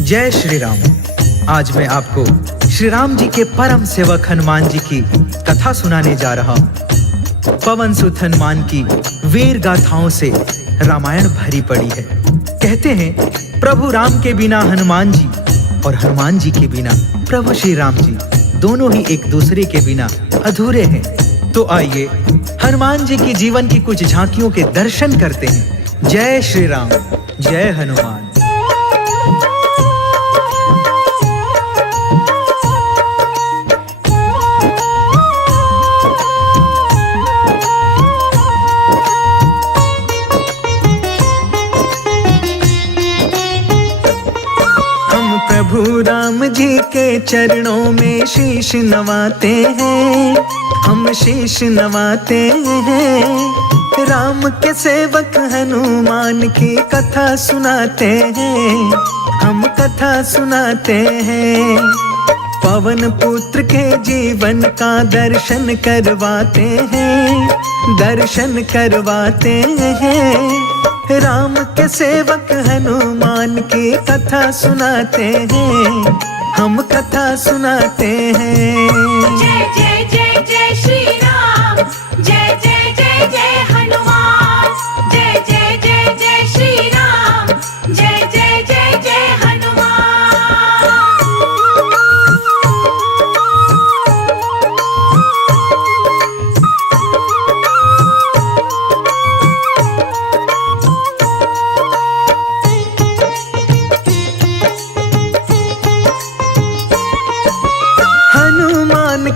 जय श्री राम। आज मैं आपको श्री राम जी के परम सेवक हनुमान जी की कथा सुनाने जा रहा हूँ। पवन सुत हनुमान की वीर गाथाओं से रामायण भरी पड़ी है। कहते हैं प्रभु राम के बिना हनुमान जी और हनुमान जी के बिना प्रभु श्री राम जी दोनों ही एक दूसरे के बिना अधूरे हैं। तो आइए हनुमान जी की जीवन की कुछ झांकियों के दर्शन करते हैं। जय श्री राम, जय हनुमान। प्रभु राम जी के चरणों में शीश नवाते हैं, हम शीश नवाते हैं। राम के सेवक हनुमान की कथा सुनाते हैं, हम कथा सुनाते हैं। पवन पुत्र के जीवन का दर्शन करवाते हैं, दर्शन करवाते हैं। राम के सेवक हनुमान की कथा सुनाते हैं, हम कथा सुनाते हैं। जय जय जय जय श्री राम, जय जय जय जय हनुमान। जय जय जय जय श्री राम, जय जय जय जय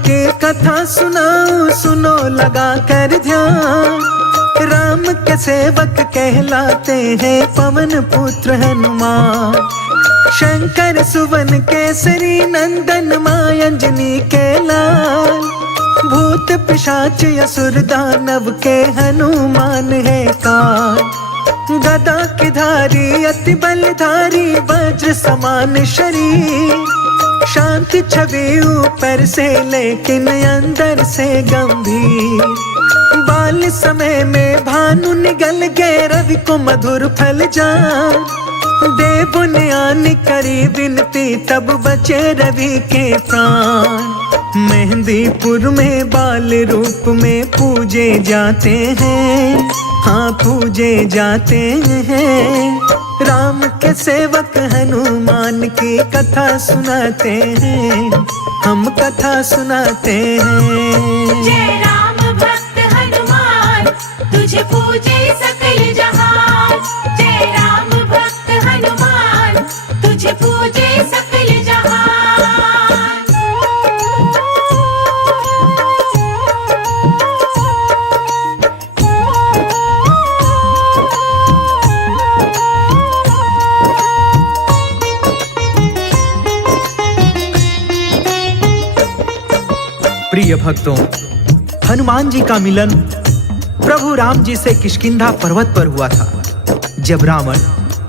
के कथा सुनाओ, सुनो लगा कर ध्यान। राम के सेवक कहलाते हैं पवन पुत्र हनुमान। शंकर सुवन केसरी नंदन मां अंजनी के लाल। भूत पिशाच असुर दानव के हनुमान है काल। गदा की धारी अति बलधारी वज्र समान शरीर। शांति छवि ऊपर से लेकिन अंदर से गंभीर। बाल समय में भानु निगल गए रवि को मधुर फल जान। देव ने आने करी विनती तब बचे रवि के प्राण। मेहंदीपुर में बाल रूप में पूजे जाते हैं, हाँ पूजे जाते हैं। राम के सेवक हनुमान की कथा सुनाते हैं, हम कथा सुनाते हैं। जय राम भक्त हनुमान, तुझे पूजे सकल जहान। जय राम भक्त हनुमान, तुझे पूजे सकल जहान। प्रिय भक्तों, हनुमान जी का मिलन प्रभु राम जी से किष्किंधा पर्वत पर हुआ था। जब रावण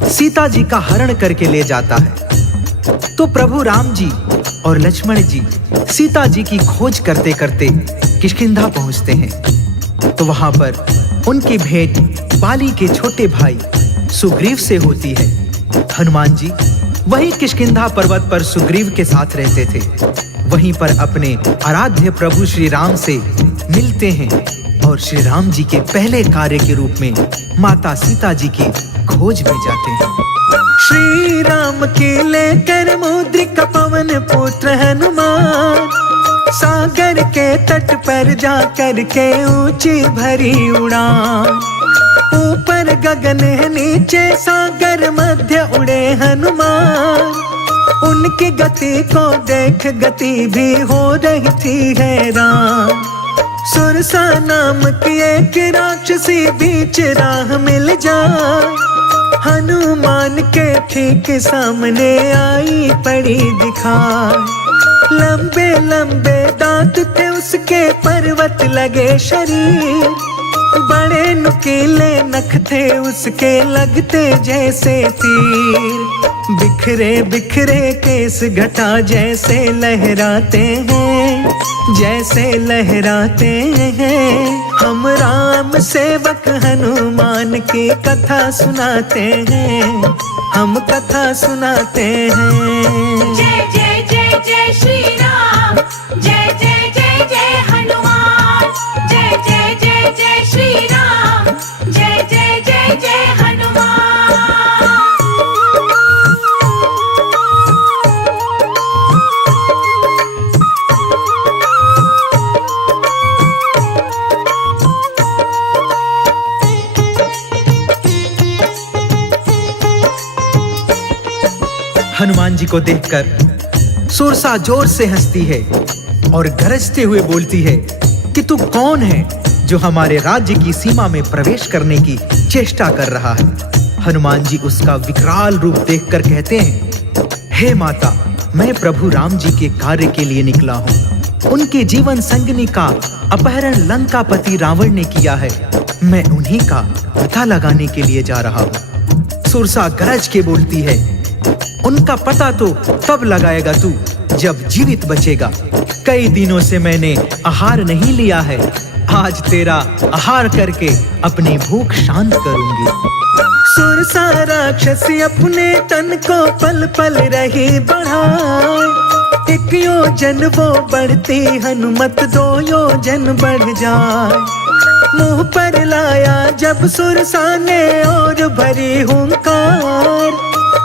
सीता जी का हरण करके ले जाता है तो प्रभु राम जी और लक्ष्मण जी सीता जी की खोज करते करते किष्किंधा पहुंचते हैं। तो वहां पर उनकी भेंट बाली के छोटे भाई सुग्रीव से होती है। हनुमान जी वही किष्किंधा पर्वत पर सुग्रीव के साथ रहते थे। वहीं पर अपने आराध्य प्रभु श्री राम से मिलते हैं और श्री राम जी के पहले कार्य के रूप में माता सीता जी की खोज में जाते हैं। श्री राम की लेकर मुद्रिका पवन पुत्र हनुमान। सागर के तट पर जाकर के ऊंची भरी उड़ान। ऊपर गगन है नीचे सागर मध्य उड़े हनुमान। उनकी गति को देख गति भी हो रही थी हैरान। सुरसा नाम की एक राक्षसी बीच राह मिल जाए। हनुमान के ठीक सामने आई पड़ी दिखाई। लंबे लंबे दांत थे उसके पर्वत लगे शरीर। बड़े नुकीले नख थे उसके लगते जैसे तीर। बिखरे बिखरे केस घटा जैसे लहराते हैं, जैसे लहराते हैं। हम राम सेवक हनुमान की कथा सुनाते हैं, हम कथा सुनाते हैं। जय जय जय जय श्री राम, जय जय जय जय हनुमान, जय जय जय जय श्री राम, जय जय जय जय हनुमान। हनुमान जी को देखकर सुरसा जोर से हंसती है और गरजते हुए बोलती है कि तू कौन है जो हमारे राज्य की सीमा में प्रवेश करने की चेष्टा कर रहा है। हनुमान जी उसका विकराल रूप देखकर कहते हैं, हे माता, मैं प्रभु राम जी के कार्य के लिए निकला हूँ। उनके जीवन संगिनी का अपहरण लंकापति रावण ने किया है। मैं उन्हीं का पता लगाने के लिए जा रहा हूँ। सुरसा गरज के बोलती है, उनका पता तो तब लगाएगा तू जब जीवित बचेगा। कई दिनों से मैंने आहार नहीं लिया है, आज तेरा आहार करके अपनी भूख शांत करूंगी। सुरसा राक्षसी अपने तन को पल पल रही बढ़ाए, एक योजन वो बढ़ती हनुमत 2 योजन बढ़ जाए। मुंह पर लाया जब सुरसा ने और भरी हुंकार,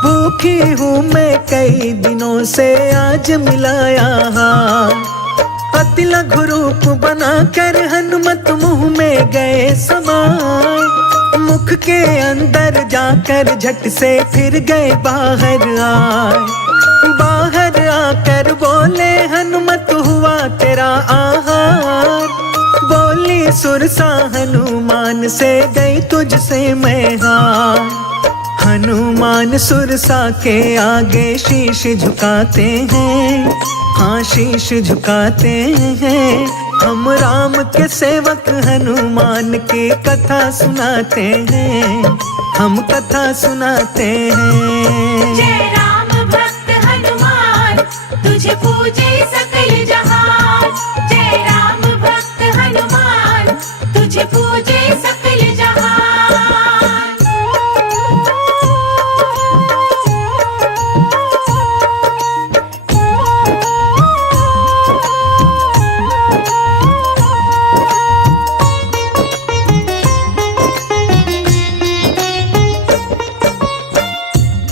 भूखी हूँ मैं कई दिनों से आज मिलाया हार। अति लघु रूप बनाकर हनुमत मुंह में गए समाए, मुख के अंदर जाकर झट से फिर गए बाहर आए। बाहर आकर बोले हनुमत हुआ तेरा आहार, बोली सुरसा हनुमान से गई तुझसे मैं हार। हनुमान सुरसा के आगे शीश झुकाते हैं, हाँ शीश झुकाते हैं। हम राम के सेवक हनुमान की कथा सुनाते हैं, हम कथा सुनाते हैं। जय राम भक्त हनुमान, तुझे पूजे सकल जहान। जय राम भक्त हनुमान, तुझे पूजे सकल जहान।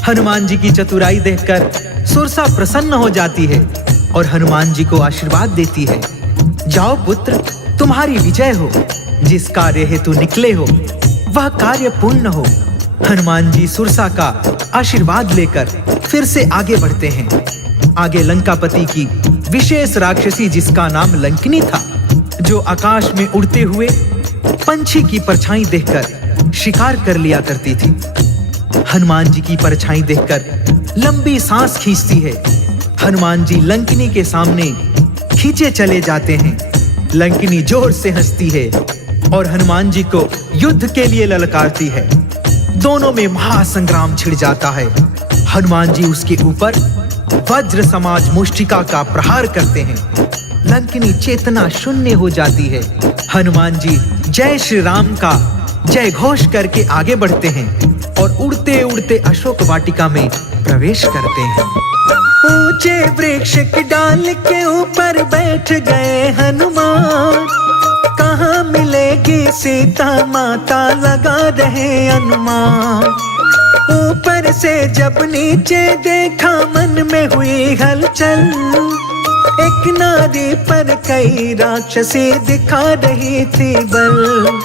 हनुमान जी की चतुराई देखकर सुरसा प्रसन्न हो जाती है और हनुमान जी को आशीर्वाद देती है। जाओ पुत्र, तुम्हारी विजय हो। जिस कार्य हेतु निकले हो वह कार्य पूर्ण हो। हनुमान जी सुरसा का आशीर्वाद लेकर फिर से आगे बढ़ते हैं। आगे लंकापति की विशेष राक्षसी जिसका नाम लंकिनी था, जो आकाश में उड़ते हुए पंछी की परछाई देखकर शिकार कर लिया करती थी। हनुमान जी की परछाई देखकर लंबी सांस खींचती है। हनुमान जी लंकिनी के सामने खींचे चले जाते हैं। लंकिनी जोर से हंसती है और हनुमान जी को युद्ध के लिए ललकारती है। दोनों में महासंग्राम छिड़ जाता है। हनुमान जी उसके ऊपर वज्र समाज मुष्टिका का प्रहार करते हैं। लंकिनी चेतना शून्य हो जाती है। हनुमान जी जय श्री राम का जय घोष करके आगे बढ़ते हैं और उड़ते उड़ते अशोक वाटिका में प्रवेश करते हैं। ऊंचे वृक्ष की डाल के ऊपर बैठ गए हनुमान, कहाँ मिलेगी सीता माता लगा रहे अनुमान। ऊपर से जब नीचे देखा मन में हुई हलचल, एक नारी पर कई राक्षसी दिखा रही थी बल।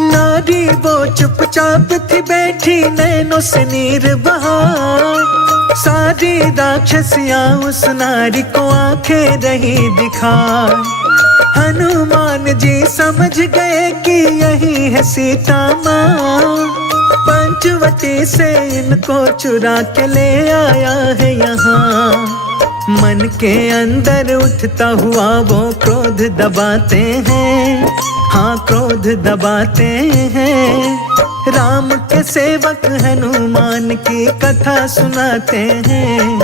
नारी वो चुपचाप थी बैठी नैनों से नीर बहाए, सारी राक्षसियां उस नारी को आंखें रही दिखाए। हनुमान जी समझ गए कि यही है सीता माँ, पंचवटी से इनको चुरा के ले आया है यहाँ। मन के अंदर उठता हुआ वो क्रोध दबाते हैं, हाँ क्रोध दबाते हैं। राम के सेवक हनुमान की कथा सुनाते हैं,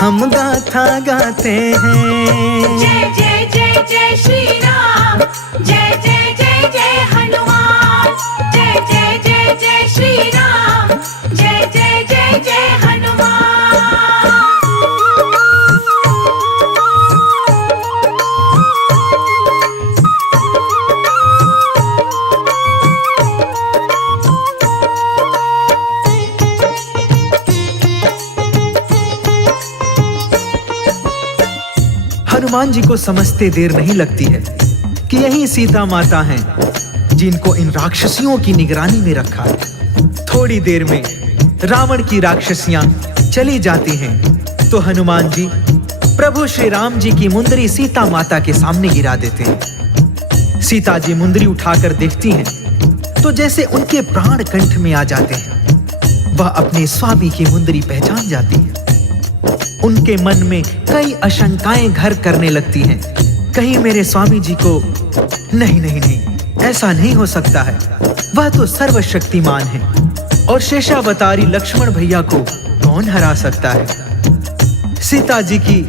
हम गाथा गाते हैं। जय जय जय जय श्री राम, जय जय जय जय जय हनुमान, जय जय जय जय श्री राम, जय जय जय जय हनुमान। हनुमान जी को समझते देर नहीं लगती है कि यही सीता माता हैं जिनको इन राक्षसियों की निगरानी में रखा है। थोड़ी देर में रावण की राक्षसियां चली जाती हैं तो हनुमान जी प्रभु श्री राम जी की मुंदरी सीता माता के सामने गिरा देते हैं। सीता जी मुंदरी उठाकर देखती हैं तो जैसे उनके प्राण कंठ में आ जाते हैं। वह अपने स्वामी की मुंदरी पहचान जाती है। उनके मन में कई आशंकाएं घर करने लगती हैं। कहीं मेरे स्वामी जी को नहीं नहीं नहीं, ऐसा नहीं हो सकता है। वह तो सर्वशक्तिमान है और शेषावतारी लक्ष्मण भैया को कौन हरा सकता है। सीता जी की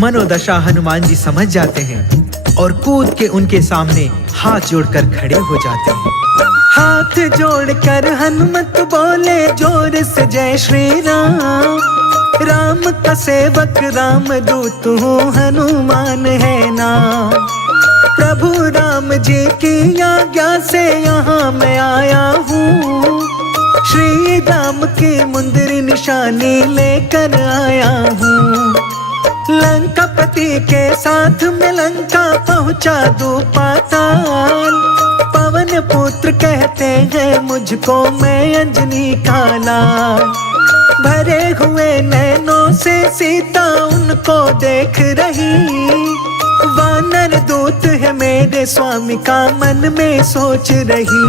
मनोदशा हनुमान जी समझ जाते हैं और कूद के उनके सामने हाथ जोड़कर खड़े हो जाते हैं। हाथ जोड़कर हनुमत बोले जोर से जय श्री राम, राम का सेवक राम दूत हूँ हनुमान है नाम। प्रभु राम जी की आज्ञा से यहाँ मैं आया हूँ, श्री राम की मुंदरी निशानी लेकर आया हूँ। लंकापति के साथ में लंका पहुँचा दूं पाताल, पवन पुत्र कहते हैं मुझको मैं अंजनी का लाल। भरे हुए नैनों से सीता उनको देख रही, वानर दूत है मेरे स्वामी का मन में सोच रही।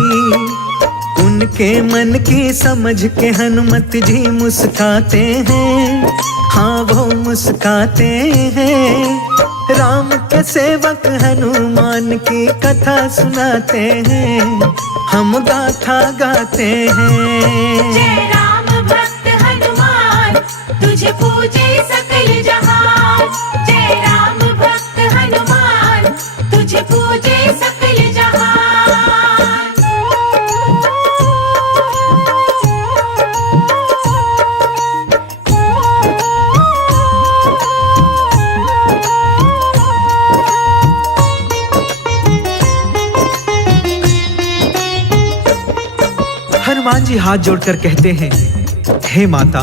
उनके मन की समझ के हनुमत जी मुस्काते हैं, हाँ वो मुस्काते हैं। राम के सेवक हनुमान की कथा सुनाते हैं, हम गाथा गाते हैं। जय राम भक्त हनुमान, तुझे पूजे सकल जहान। जय राम भक्त हनुमान, तुझे पूजे सकल जहान। हनुमान जी हाथ जोड़कर कहते हैं, हे माता,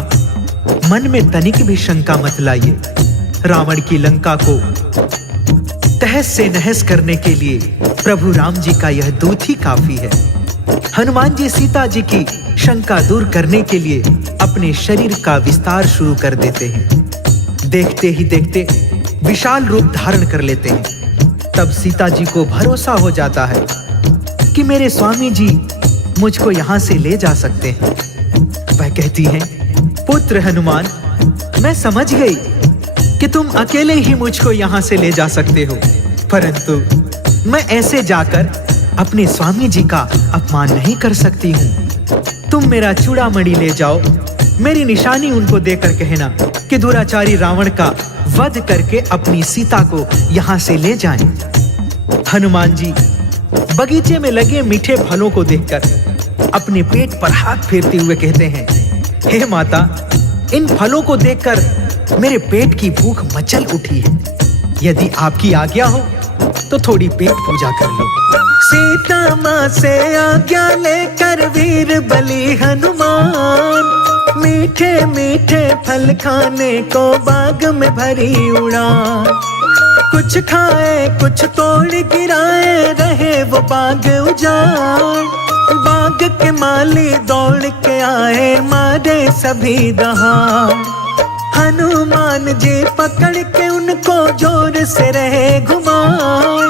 मन में तनिक भी शंका मत लाइए। रावण की लंका को तहस से नहस करने के लिए प्रभु राम जी का यह दूत ही काफी है। हनुमान जी सीता जी की शंका दूर करने के लिए अपने शरीर का विस्तार शुरू कर देते हैं। देखते ही देखते विशाल रूप धारण कर लेते हैं। तब सीता जी को भरोसा हो जाता है कि मेरे स्वामी जी मुझको यहाँ से ले जा सकते हैं। वह कहती हैं, पुत्र हनुमान, मैं समझ गई कि तुम अकेले ही मुझको यहाँ से ले जा सकते हो, परंतु मैं ऐसे जाकर अपने स्वामी जी का अपमान नहीं कर सकती हूँ। तुम मेरा चूड़ामणि ले जाओ, मेरी निशानी उनको देकर कहना कि दुराचारी रावण का वध करके अपनी सीता को यहाँ से ले जाएं। हनुमान जी बगीचे में लगे मीठे फलों को देखकर अपने पेट पर हाथ फेरते हुए कहते हैं, हे माता, इन फलों को देखकर मेरे पेट की भूख मचल उठी है। यदि आपकी आज्ञा हो तो थोड़ी पेट पूजा कर लो। सीता माँ से आज्ञा लेकर वीर बलि हनुमान, मीठे मीठे फल खाने को बाग में भरी उड़ान। कुछ खाए कुछ तोड़ गिराए, रहे वो बाग उजाड़। बाग के माली दौड़ के आए, मारे सभी दहाड़। हनुमान जी पकड़ के उनको जोर से रहे घुमाए,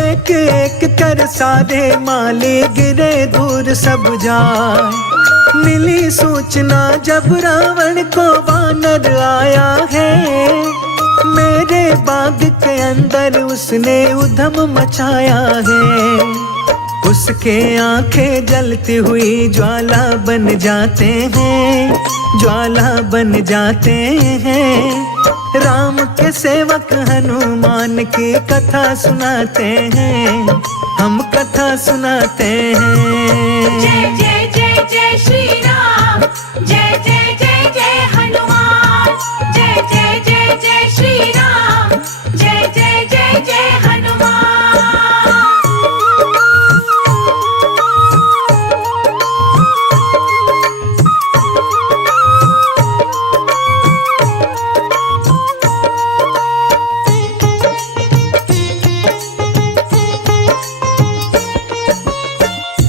एक एक कर सारे माली गिरे दूर सब जाए। मिली सूचना जब रावण को वानर आया है, मेरे बाग के अंदर उसने उधम मचाया है। उसके आंखें जलती हुई ज्वाला बन जाते हैं, ज्वाला बन जाते हैं। राम के सेवक हनुमान की कथा सुनाते हैं, हम कथा सुनाते हैं। जय जय जय जय श्री राम, जय जय जय जय हनुमान, जय जय जय जय श्री राम, जय जय जय जय हनुमान।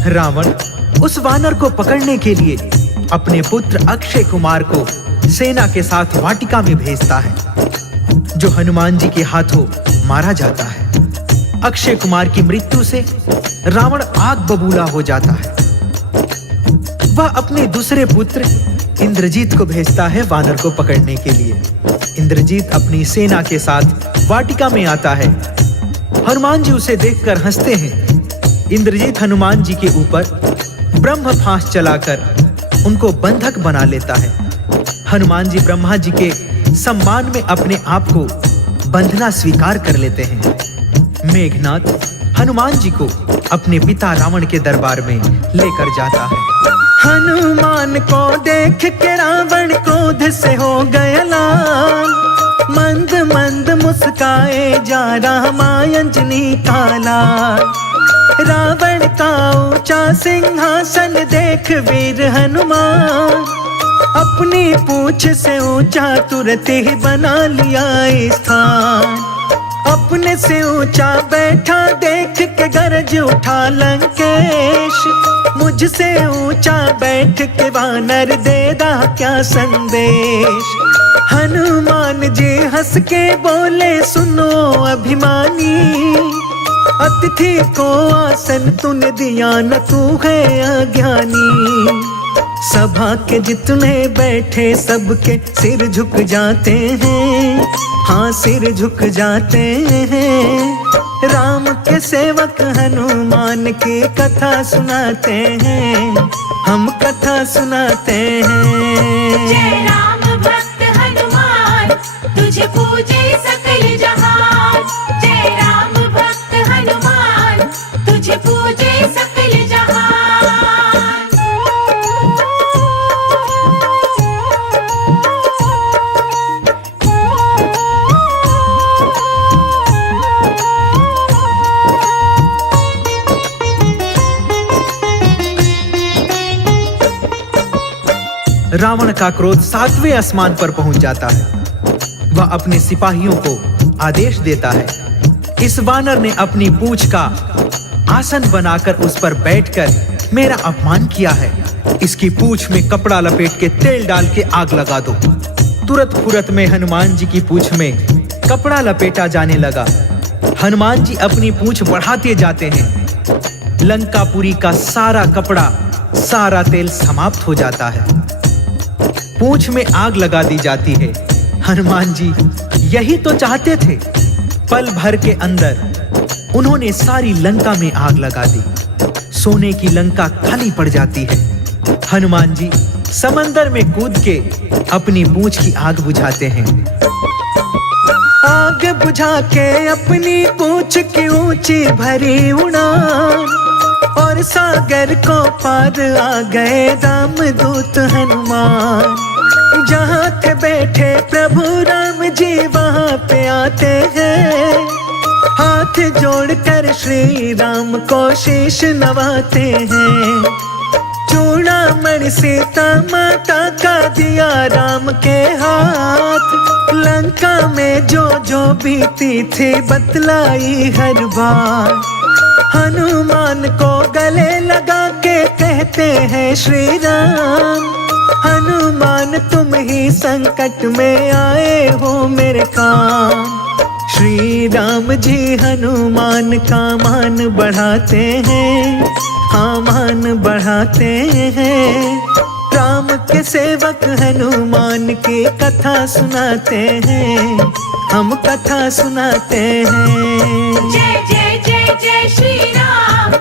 रावण उस वानर को पकड़ने के लिए अपने पुत्र अक्षय कुमार को सेना के साथ वाटिका में भेजता है, जो हनुमान जी के हाथों मारा जाता है। अक्षय कुमार की मृत्यु से रावण आग बबूला हो जाता है। वह अपने दूसरे पुत्र इंद्रजीत को भेजता है वानर को पकड़ने के लिए। इंद्रजीत अपनी सेना के साथ वाटिका में आता है। हनुमान जी उसे देखकर हंसते हैं। इंद्रजीत हनुमान जी के ऊपर ब्रह्म फांस चलाकर उनको बंधक बना लेता है। हनुमान जी ब्रह्मा जी के सम्मान में अपने आप को बंधना स्वीकार कर लेते हैं। मेघनाथ हनुमान जी को अपने पिता रावण के दरबार में लेकर जाता है। हनुमान को देख के रावण क्रोध से हो गया लाल, मंद मंद मुस्काए जा रहा अंजनी का लाल। रावण का ऊंचा सिंहासन देख वीर हनुमान, अपनी पूंछ से ऊंचा तुरंत ही बना लिया स्थान। अपने से ऊंचा बैठा देख के गरज उठा लंकेश, मुझसे ऊंचा बैठ के वानर दे रहा क्या संदेश। हनुमान जी हंस के बोले सुनो अभिमानी, अतिथि को आसन तूने दिया न तू है अज्ञानी। सभा के जितने बैठे सबके सिर झुक जाते हैं, हाँ सिर झुक जाते हैं। राम के सेवक हनुमान की कथा सुनाते हैं, हम कथा सुनाते हैं। जय राम भक्त हनुमान, तुझे पूजे सकल जहान। जय राम भक्त हनुमान, तुझे पूजे सकल जहान। रावण का क्रोध 7वें आसमान पर पहुंच जाता है। वह अपने सिपाहियों को आदेश देता है, इस वानर ने अपनी पूंछ का आसन बनाकर उस पर बैठकर मेरा अपमान किया है। इसकी पूंछ में कपड़ा लपेट के तेल डाल के आग लगा दो। तुरंत फुरत में हनुमान जी की पूंछ में कपड़ा लपेटा जाने लगा। हनुमान जी अपनी पूंछ बढ़ाते जाते हैं। लंकापुरी का सारा कपड़ा, सारा तेल समाप्त हो जाता है। पूंछ में आग लगा दी जाती है। हनुमान जी यही तो चाहते थे। पल भर के अंदर उन्होंने सारी लंका में आग लगा दी। सोने की लंका खाली पड़ जाती है। हनुमान जी समंदर में कूद के अपनी पूंछ की आग बुझाते हैं। आग बुझा के अपनी पूंछ की ऊंची भरी उड़ान, और सागर को पार आ गए रामदूत हनुमान। जहाँ थे बैठे प्रभु राम जी वहाँ पे आते हैं। हाथ जोड़कर श्री राम को शीश नवाते हैं। चूड़ामणि सीता माता का दिया राम के हाथ। लंका में जो जो बीती थी बतलाई हर बार। हनुमान को गले लगा के कहते हैं श्री राम, हनुमान तुम ही संकट में आए हो मेरे काम। श्री राम जी हनुमान का मान बढ़ाते हैं, हाँ मान बढ़ाते हैं। राम के सेवक हनुमान की कथा सुनाते हैं, हम कथा सुनाते हैं। जय जय जय जय श्री राम,